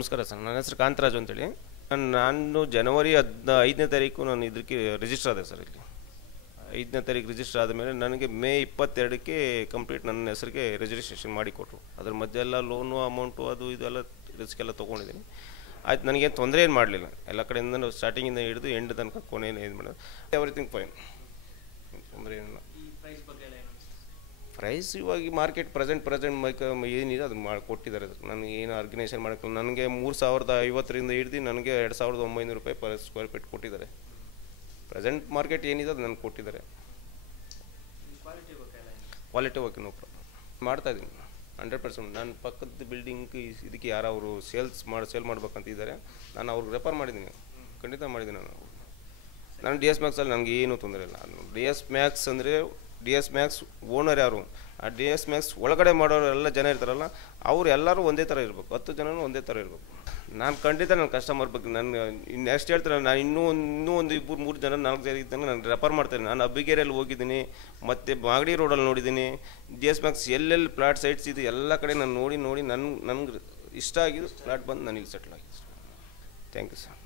ನಮಸ್ಕಾರ ಸರ್, ನನ್ನ ಹೆಸರು ಕಾಂತರಾಜು ಅಂತೇಳಿ. ನಾನು ಜನವರಿ 5ನೇ ತಾರೀಕು ನಾನು ಇದಕ್ಕೆ ರಿಜಿಸ್ಟರ್ ಆದೆ ಸರ್. ಇಲ್ಲಿ 5ನೇ ತಾರೀಕು ರಿಜಿಸ್ಟರ್ ಆದಮೇಲೆ ನನಗೆ ಮೇ 22ಕ್ಕೆ ಕಂಪ್ಲೀಟ್ ನನ್ನ ಹೆಸರಿಗೆ ರಿಜಿಸ್ಟ್ರೇಷನ್ ಮಾಡಿಕೊಟ್ರು. ಅದ್ರ ಮಧ್ಯೆ ಎಲ್ಲ ಲೋನು ಅಮೌಂಟು ಅದು ಇದೆಲ್ಲ ರಿಸ್ಕ್ ಎಲ್ಲ ತೊಗೊಂಡಿದ್ದೀನಿ. ಆಯ್ತು, ನನಗೇನು ತೊಂದರೆ ಏನು ಮಾಡಲಿಲ್ಲ. ಎಲ್ಲ ಕಡೆಯಿಂದ ಸ್ಟಾರ್ಟಿಂಗಿಂದ ಹಿಡಿದು ಎಂಡ್ ತನಕ ಕೊನೆಯನ್ನು ಏನು ಮಾಡೋದು, ಎವ್ರಿಥಿಂಗ್ ಫೈನ್, ತೊಂದರೆ ಏನಿಲ್ಲ. ಪ್ರೈಸ್ ಇವಾಗ ಮಾರ್ಕೆಟ್ ಪ್ರೆಸೆಂಟ್ ಏನಿದೆ ಅದು ಕೊಟ್ಟಿದ್ದಾರೆ. ನನಗೆ ಏನು ಆರ್ಗನೈಸೇಷನ್ ಮಾಡೋಕ್ಕೆ ನನಗೆ 3050ರಿಂದ ಹಿಡಿದು ನನಗೆ 2900 ರೂಪಾಯಿ ಪರ್ ಸ್ಕ್ವೇರ್ ಫೀಟ್ ಕೊಟ್ಟಿದ್ದಾರೆ. ಪ್ರೆಸೆಂಟ್ ಮಾರ್ಕೆಟ್ ಏನಿದೆ ಅದು ನನಗೆ ಕೊಟ್ಟಿದ್ದಾರೆ. Quality okay, no problem. ಮಾಡ್ತಾಯಿದ್ದೀನಿ 100%. ನಾನು ಪಕ್ಕದ ಬಿಲ್ಡಿಂಗ್ ಇದಕ್ಕೆ ಯಾರವರು ಸೇಲ್ ಮಾಡ್ಬೇಕಂತಿದ್ದಾರೆ, ನಾನು ಅವ್ರಿಗೆ ರೆಫರ್ ಮಾಡಿದ್ದೀನಿ, ಖಂಡಿತ ಮಾಡಿದ್ದೀನಿ. ನಾನು ಡಿ ಎಸ್ ಮ್ಯಾಕ್ಸಲ್ಲಿ ನನಗೆ ಏನೂ ತೊಂದರೆ ಇಲ್ಲ. ಡಿ ಎಸ್ ಮ್ಯಾಕ್ಸ್ ಅಂದರೆ ಡಿ ಎಸ್ ಮ್ಯಾಕ್ಸ್ ಓನರ್ ಯಾರು, ಆ ಡಿ ಎಸ್ ಮ್ಯಾಕ್ಸ್ ಒಳಗಡೆ ಮಾಡೋರು ಎಲ್ಲ ಜನ ಇರ್ತಾರಲ್ಲ, ಅವ್ರು ಎಲ್ಲರೂ ಒಂದೇ ಥರ ಇರಬೇಕು, 10 ಜನನೂ ಒಂದೇ ಥರ ಇರಬೇಕು. ನಾನು ಖಂಡಿತ ನನ್ನ ಕಸ್ಟಮರ್ ಬಗ್ಗೆ ನಾನು ನೆಕ್ಸ್ಟ್ ಹೇಳ್ತಾರೆ. ನಾನು ಇನ್ನೂ ಒಂದು 2-3 ಜನ 4 ಜನ ಇದ್ದಾನೆ ನಾನು ರೆಫರ್ ಮಾಡ್ತೇನೆ. ನಾನು ಅಬ್ಬಿಗೆರೆಯಲ್ಲಿ ಹೋಗಿದ್ದೀನಿ, ಮತ್ತು ಮಾಗಡಿ ರೋಡಲ್ಲಿ ನೋಡಿದ್ದೀನಿ. ಡಿ ಎಸ್ ಮ್ಯಾಕ್ಸ್ ಎಲ್ಲೆಲ್ಲಿ ಪ್ಲಾಟ್ ಸೈಟ್ಸ್ ಇದೆ ಎಲ್ಲ ಕಡೆ ನಾನು ನೋಡಿ ನನಗೆ ಇಷ್ಟ ಆಗಿದ್ದು ಪ್ಲಾಟ್ ಬಂದು ನಾನು ಇಲ್ಲಿ ಸೆಟ್ಲ್ ಆಗಿದೆ. Thank you sir.